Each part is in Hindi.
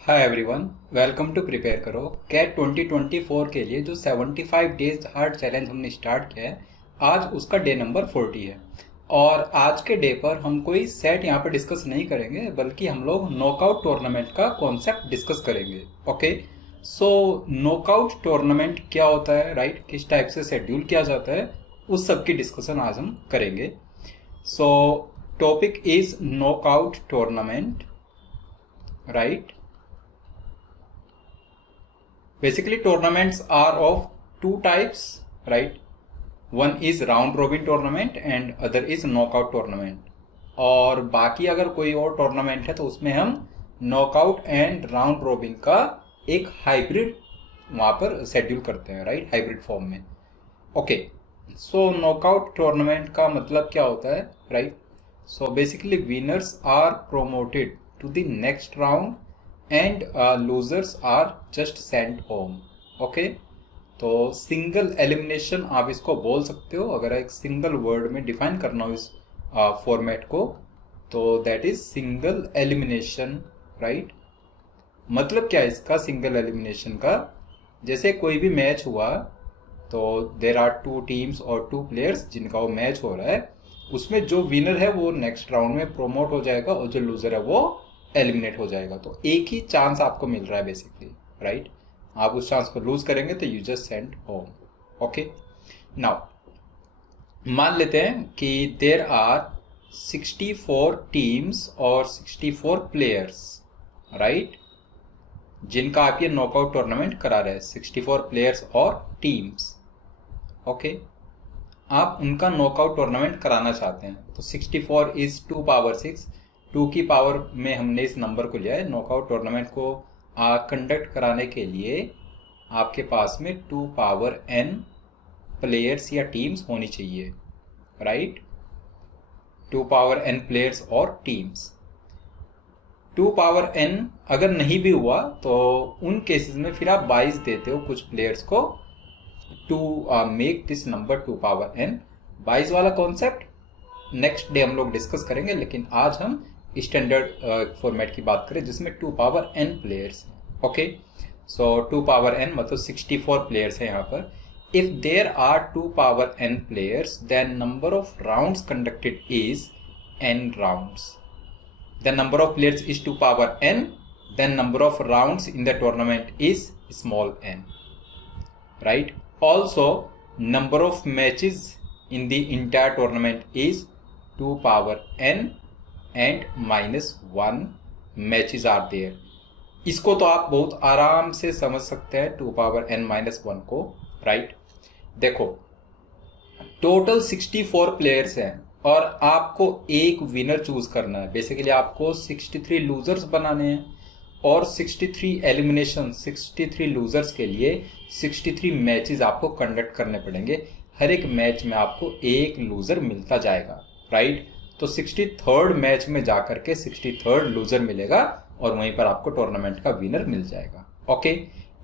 Hi everyone, welcome to prepare करो कैट 2024 के लिए जो 75 डेज हार्ड चैलेंज हमने स्टार्ट किया है। आज उसका डे नंबर 40 है और आज के डे पर हम कोई सेट यहाँ पर डिस्कस नहीं करेंगे, बल्कि हम लोग नॉकआउट टूर्नामेंट का कॉन्सेप्ट डिस्कस करेंगे। ओके, सो नॉकआउट टूर्नामेंट क्या होता है, राइट, किस टाइप से शेड्यूल किया जाता है, उस सब की डिस्कशन आज हम करेंगे। सो topic is knockout tournament, right. Basically, tournaments are of two types, right? One is round robin tournament and other is knockout tournament. और बाकी अगर कोई और टूर्नामेंट है तो उसमें हम नॉकआउट एंड राउंड रोबिन का एक हाइब्रिड वहाँ पर शेड्यूल करते हैं, राइट, हाइब्रिड फॉर्म में। ओके, सो नॉकआउट टूर्नामेंट का मतलब क्या होता है, right? So basically winners are promoted to the next round and losers are just sent home. Okay, तो सिंगल एलिमिनेशन आप इसको बोल सकते हो। अगर एक सिंगल वर्ड में डिफाइन करना हो इस फॉर्मेट को, तो that is single elimination, right. मतलब क्या है इसका सिंगल एलिमिनेशन का? जैसे कोई भी मैच हुआ तो देर आर टू टीम्स और टू प्लेयर्स जिनका वो मैच हो रहा है, उसमें जो विनर है वो नेक्स्ट राउंड में प्रोमोट हो जाएगा और जो लूजर है वो एलिमिनेट हो जाएगा। तो एक ही चांस आपको मिल रहा है बेसिकली, राइट। आप उस चांस को लूज करेंगे तो you just send home. Okay, now मान लेते हैं कि देर आर 64 टीम्स और 64 प्लेयर्स, राइट, जिनका आप ये नॉकआउट टूर्नामेंट करा रहे हैं। 64 प्लेयर्स और टीम्स, ओके, आप उनका नॉकआउट टूर्नामेंट कराना चाहते हैं। तो 64 इज 2 पावर 6, 2 की पावर में हमने इस नंबर को लिया है। नॉकआउट टूर्नामेंट को कंडक्ट कराने के लिए आपके पास में 2 पावर n प्लेयर्स या टीम्स होनी चाहिए, राइट। 2 पावर n प्लेयर्स और टीम्स। 2 पावर n अगर नहीं भी हुआ तो उन केसेस में फिर आप 22 देते हो कुछ प्लेयर्स को to make this number 2 power n। 22 वाला कॉन्सेप्ट नेक्स्ट डे हम लोग डिस्कस करेंगे, लेकिन आज हम स्टैंडर्ड फॉर्मेट की बात करें जिसमें 2 power n players. Okay, so 2 power n मतलब 64 प्लेयर्स है यहाँ पर। If there are 2 power n players then number of rounds conducted is n rounds. The number of players is 2 power n, then number of rounds in the tournament is small n, right. Also number of matches in the entire tournament is 2 power n and -1 matches are there. इसको तो आप बहुत आराम से समझ सकते हैं 2 पावर n -1 को, राइट। देखो, टोटल 64 प्लेयर्स हैं और आपको एक विनर चूज करना है। बेसिकली आपको 63 लूजर्स बनाने हैं और 63 एलिमिनेशन, 63 लूजर्स के लिए 63 मैचेस आपको कंडक्ट करने पड़ेंगे। हर एक मैच में आपको एक लूजर मिलता जाएगा, राइट। तो 63rd मैच में जाकर के 63rd लूजर मिलेगा और वहीं पर आपको टूर्नामेंट का विनर मिल जाएगा। ओके,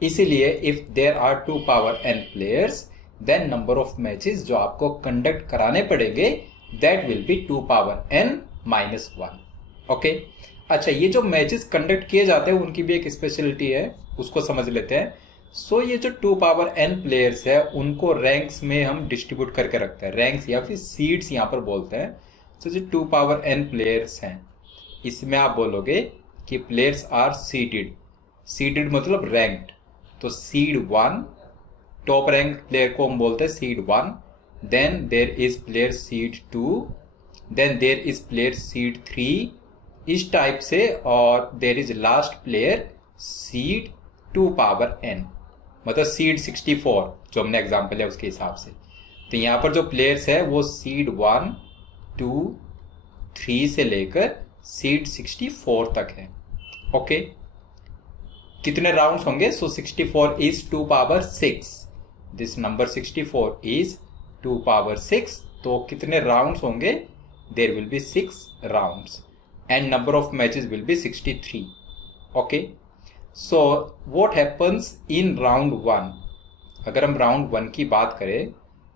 इसीलिए if there are 2 power n players then number of matches जो आपको कंडक्ट कराने पड़ेंगे that will be 2 power n -1। Okay, अच्छा, ये जो मैचेस कंडक्ट किए जाते हैं उनकी भी एक स्पेशलिटी है, उसको समझ लेते हैं। सो ये जो 2 पावर n प्लेयर्स है उनको रैंक्स में हम डिस्ट्रीब्यूट करके रखते हैं। रैंक्स या फिर सीड्स यहाँ पर बोलते हैं। सो जो 2 पावर n प्लेयर्स हैं इसमें आप बोलोगे कि प्लेयर्स आर सीडेड। सीडेड मतलब रैंक्ड। तो सीड 1, टॉप रैंक प्लेयर को हम बोलते हैं seed 1, then there is player seed 2, then there is player seed 3, इस टाइप से, और there is last player seed 2 power n, मतलब सीड 64 जो हमने एग्जांपल है उसके हिसाब से। तो यहाँ पर जो प्लेयर्स है वो सीड 1, 2, 3 से लेकर सीड 64 तक है। ओके, कितने राउंड्स होंगे? So 64 is 2 power 6, this number 64 is 2 power 6। तो कितने राउंड्स होंगे? There will be 6 rounds and number of matches will be 63। Okay, so what happens in round 1? अगर हम राउंड 1 की बात करें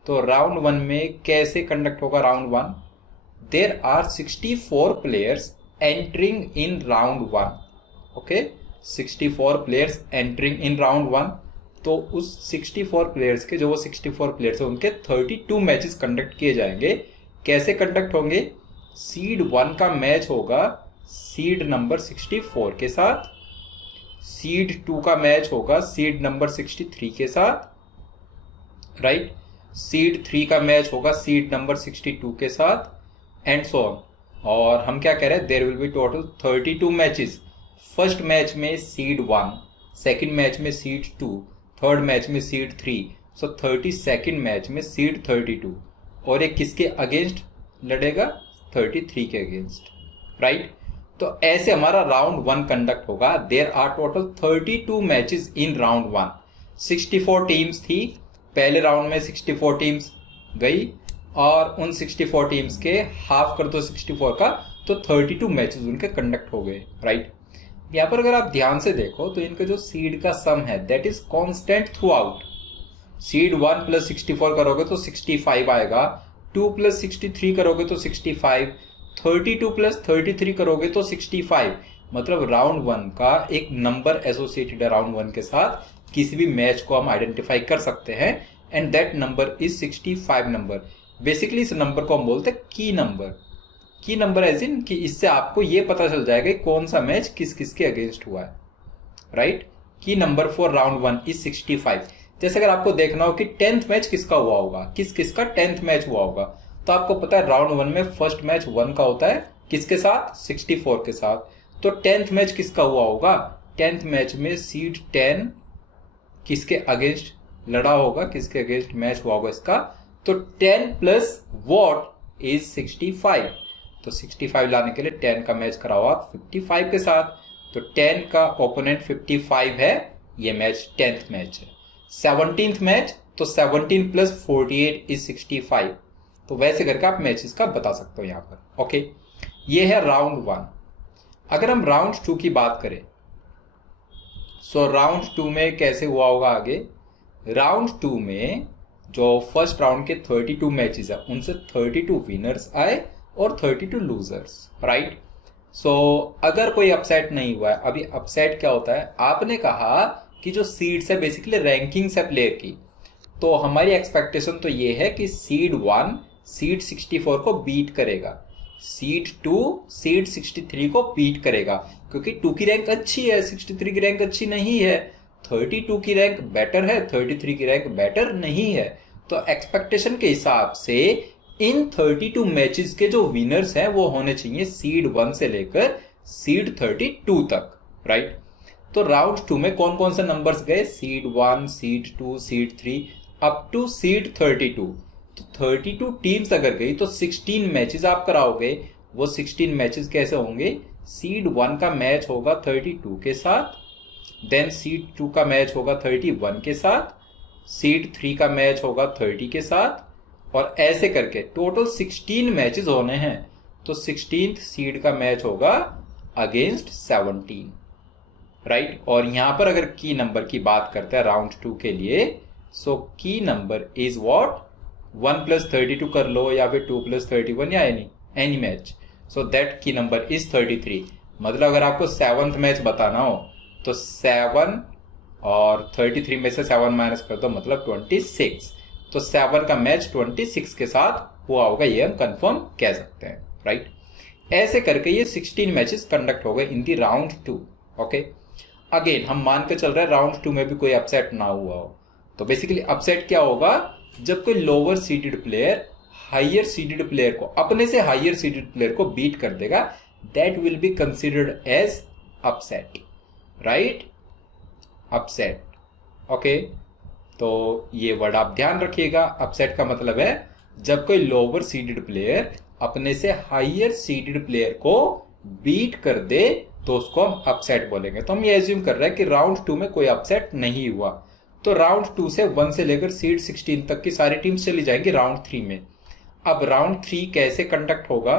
तो राउंड 1 में कैसे कंडक्ट होगा round 1? There are 64 players entering in round 1। Okay, 64 players entering in round 1, तो उस 64 प्लेयर्स के, जो वो 64 प्लेयर्स हैं, उनके 32 मैचेस कंडक्ट किए जाएंगे। कैसे कंडक्ट होंगे? सीड 1 का मैच होगा सीड नंबर 64 के साथ, सीड 2 का मैच होगा सीड नंबर 63 के साथ, राइट। सीड 3 का मैच होगा सीड नंबर 62 के साथ, एंड सो ऑन। और हम क्या कह रहे हैं? There will be total 32 matches. First match में सीड 1, सेकंड मैच में सीड 2, थर्ड मैच में सीड 3, सो 32nd मैच में सीड 32, और ये किसके अगेंस्ट लड़ेगा? 33 के अगेंस्ट, राइट। तो ऐसे हमारा राउंड 1 कंडक्ट होगा। There are total 32 matches in round 1। 64 teams थी पहले राउंड में, 64 टीम्स गई, और उन 64 टीम्स के हाफ कर दो 64 का, तो 32 मैचेस उनके कंडक्ट हो गए, राइट। यहाँ पर अगर आप ध्यान से देखो तो इनका जो सीड का सम है that is constant through out. Seed 1 plus 64 करोगे तो 65 आएगा, 2 प्लस 63 करोगे तो 65, 32 प्लस 33 करोगे तो 65। मतलब राउंड 1 का एक नंबर एसोसिएटेड है राउंड 1 के साथ, किसी भी मैच को हम आइडेंटिफाई कर सकते हैं, and that number is 65 number. Basically इस नंबर को हम बोलते हैं की नंबर। की नंबर एज इन कि इससे आपको ये पता चल जाएगा कौन सा मैच किस किस के अगेंस्ट हुआ है, राइट। की नंबर फॉर राउंड 1 इज 65। जैसे अगर आपको देखना हो कि 10th मैच किसका हुआ होगा, किस किस का 10th मैच हुआ होगा, तो आपको पता है राउंड 1 में फर्स्ट मैच 1 का होता है, किसके साथ? 64 के साथ। तो 10th मैच किसका हुआ होगा? 10th मैच में सीड 10 किसके अगेंस्ट लड़ा होगा, किसके अगेंस्ट मैच हुआ होगा इसका? तो 10 प्लस वॉट इज 65। तो 65 लाने के लिए 10 का मैच कराओ आप 55 के साथ, तो 10 का ओपोनेंट 55 है, ये मैच 10th मैच है। 17th मैच, तो 17 प्लस 48 इज 65। तो वैसे करके आप मैचेस का बता सकते हो यहाँ पर, ओके। ये है राउंड 1। अगर हम राउंड 2 की बात करें, सो राउंड 2 में कैसे हुआ होगा आगे? राउंड 2 में जो फर्स्ट राउंड के 32 मैचेस है उनसे 32 विनर्स आए और 32 लूजर्स, राइट। सो अगर कोई अपसेट नहीं हुआ है, अभी अपसेट क्या होता है? आपने कहा कि जो सीड्स है बेसिकली रैंकिंग्स है प्लेयर की, तो हमारी एक्सपेक्टेशन तो ये है कि सीड 1 सीड 64 को बीट करेगा, सीड 2 सीड 63 को बीट करेगा, क्योंकि 2 की रैंक अच्छी है, 63 की रैंक अच्छी नहीं है, 32 की रैंक बेटर है, 33 की रैंक बेटर नहीं है। तो एक्सपेक्टेशन के हिसाब से इन 32 मैचेस के जो विनर्स हैं वो होने चाहिए सीड 1 से लेकर सीड 32 तक, राइट। तो राउंड 2 में कौन कौन से नंबर्स गए? Seed 1, seed 2, seed 3 to seed सीड 32। तो 32 टीम्स अगर गई तो 16 मैचेस आप कराओगे। वो 16 मैचेस कैसे होंगे? सीड 1 का मैच होगा 32 के साथ, देन सीड 2 का मैच होगा 31 के साथ, सीड 3 का मैच होगा 30 के साथ, और ऐसे करके टोटल 16 मैचेस होने हैं। तो 16th सीड का मैच होगा अगेंस्ट 17, राइट। और यहां पर अगर की नंबर की बात करते हैं राउंड 2 के लिए, सो की नंबर इज व्हाट? 1 प्लस 32 कर लो या फिर 2 प्लस 31 या एनी मैच, सो दैट की नंबर इज 33। मतलब अगर आपको 7th मैच बताना हो तो 7 और 33 में से 7 माइनस कर दो, मतलब 26। तो 7 का मैच 26 के साथ हुआ होगा, ये हम कंफर्म कह सकते हैं, राइट। ऐसे करके ये 16 मैचेस कंडक्ट हो गए इन दी राउंड 2, ओके। अगेन हम मान के चल रहे हैं राउंड 2 में भी कोई अपसेट ना हुआ हो। तो बेसिकली अपसेट क्या होगा? जब कोई lower seeded player higher seeded player को, अपने से हायर सीडेड प्लेयर को बीट कर देगा, that will be considered as upset, right. Upset, okay. तो ये वर्ड आप ध्यान रखिएगा। अपसेट का मतलब है जब कोई लोअर सीडेड प्लेयर अपने से हायर सीडेड प्लेयर को बीट कर दे तो उसको हम अपसेट बोलेंगे। तो हम ये एज्यूम कर रहे हैं कि राउंड 2 में कोई अपसेट नहीं हुआ। तो राउंड 2 से 1 से लेकर सीड 16 तक की सारी टीम्स चली जाएंगी राउंड 3 में। अब राउंड 3 कैसे कंडक्ट होगा?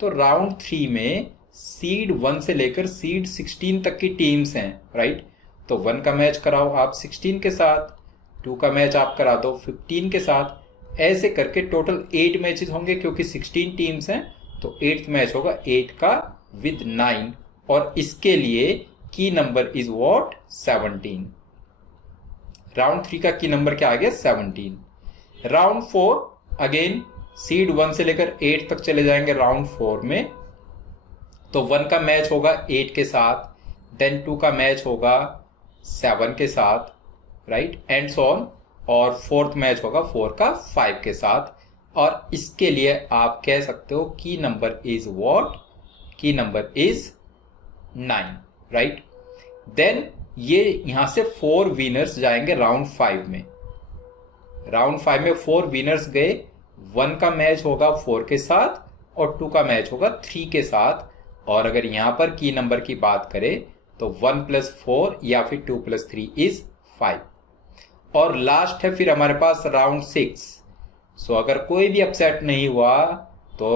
तो राउंड 3 में सीड 1 से लेकर सीड 16 तक की टीम्स हैं, राइट। तो 1 का मैच कराओ आप 16 के साथ, 2 का मैच आप करा दो 15 के साथ, ऐसे करके टोटल 8 मैचेस होंगे क्योंकि 16 टीम्स हैं। तो 8th मैच होगा 8 का विद 9, और इसके लिए की नंबर इज व्हाट 17। राउंड 3 का की नंबर क्या आ गया 17। राउंड 4 अगेन सीड 1 से लेकर 8 तक चले जाएंगे राउंड 4 में। तो 1 का मैच होगा 8 के साथ, देन 2 का मैच होगा 7 के साथ, राइट, एंड सो ऑन। और फोर्थ मैच होगा 4 का 5 के साथ। और इसके लिए आप कह सकते हो की नंबर इज व्हाट, की नंबर इज 9, राइट। देन ये यहां से 4 विनर्स जाएंगे राउंड 5 में। राउंड 5 में 4 विनर्स गए, 1 का मैच होगा 4 के साथ और 2 का मैच होगा 3 के साथ। और अगर यहां पर की नंबर की बात करें तो 1 + 4 या फिर 2 + 3 इज 5। और लास्ट है फिर हमारे पास राउंड 6। सो अगर कोई भी अपसेट नहीं हुआ तो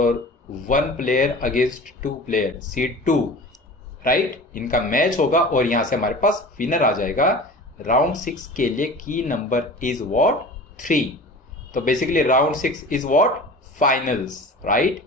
1 player against 2 player, seed 2, right, इनका मैच होगा और यहां से हमारे पास विनर आ जाएगा। राउंड 6 के लिए की नंबर इज व्हाट 3। तो basically round 6 is what finals, right.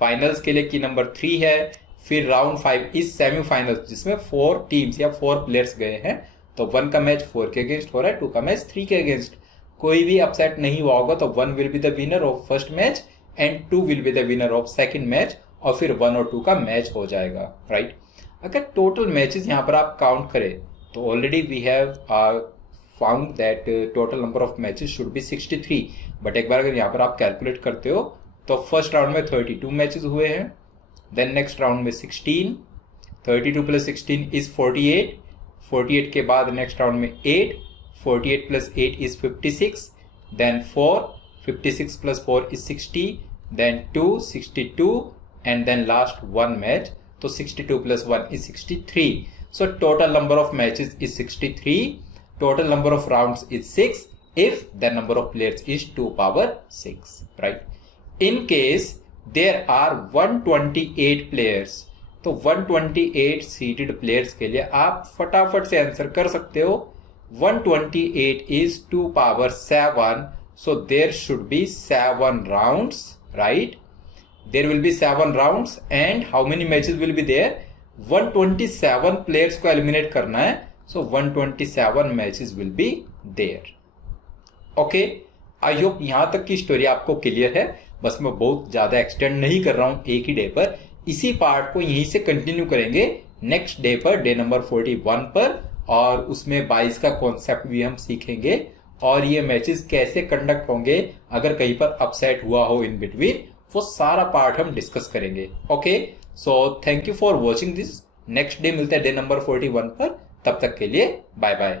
Finals के लिए की नंबर 3 है। फिर राउंड 5 इज सेमीफाइनल्स, जिसमें 4 टीम्स या 4 प्लेयर्स गए हैं। तो 1 का मैच 4 के अगेंस्ट हो रहा है, 2 का मैच 3 के अगेंस्ट। कोई भी अपसेट नहीं हुआ होगा तो 1 will be the winner of first match and 2 will be the winner of second match, और फिर 1 और 2 का मैच हो जाएगा, राइट। अगर टोटल मैचेस यहां पर आप काउंट करें तो already we have found that total number of matches should be 63। But एक बार अगर यहां पर आप कैलकुलेट करते हो तो फर्स्ट राउंड में 32 मैचेस हुए हैं, देन नेक्स्ट राउंड में 16, 32 + 16 इज 48, 48 के बाद नेक्स्ट राउंड में 8, 48 + 8 is 56, then 4, 56 + 4 is 60, then 2, 62, and then last 1 match. So 62 + 1 is 63. So total number of matches is 63. Total number of rounds is 6 if the number of players is 2^6, right? In case there are 128 players, तो 128 सीटेड प्लेयर्स के लिए आप फटाफट से आंसर कर सकते हो। 128 is 2^7, so there should be 7 rounds, right? There will be 7 rounds and how many matches will be there? 127 players को एलिमिनेट करना है, so 127 matches will be there. Okay, I hope यहां तक की स्टोरी आपको क्लियर है। बस मैं बहुत ज्यादा एक्सटेंड नहीं कर रहा हूं एक ही डे पर। इसी पार्ट को यहीं से कंटिन्यू करेंगे नेक्स्ट डे पर, डे नंबर 41 पर, और उसमें 22 का कॉन्सेप्ट भी हम सीखेंगे और ये मैचेस कैसे कंडक्ट होंगे अगर कहीं पर अपसेट हुआ हो इन बिटवीन, वो सारा पार्ट हम डिस्कस करेंगे। Okay, so thank you for watching this. Next day मिलते हैं डे नंबर 41 पर, तब तक के लिए बाय बाय।